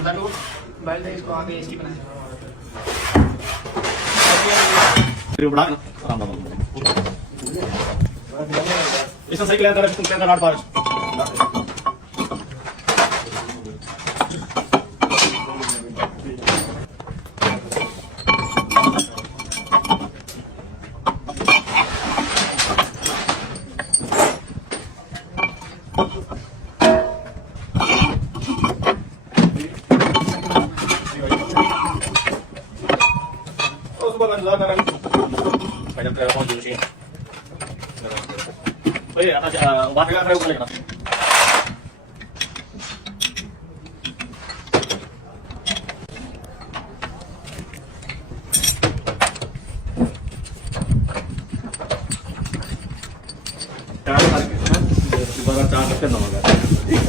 बैल इसको आगे इसकी बनाए इसमें सही क्लियर कर क्लियर कर 8 आता बात का प्रयोग करेगा चार करके ना 12 4 करके ना होगा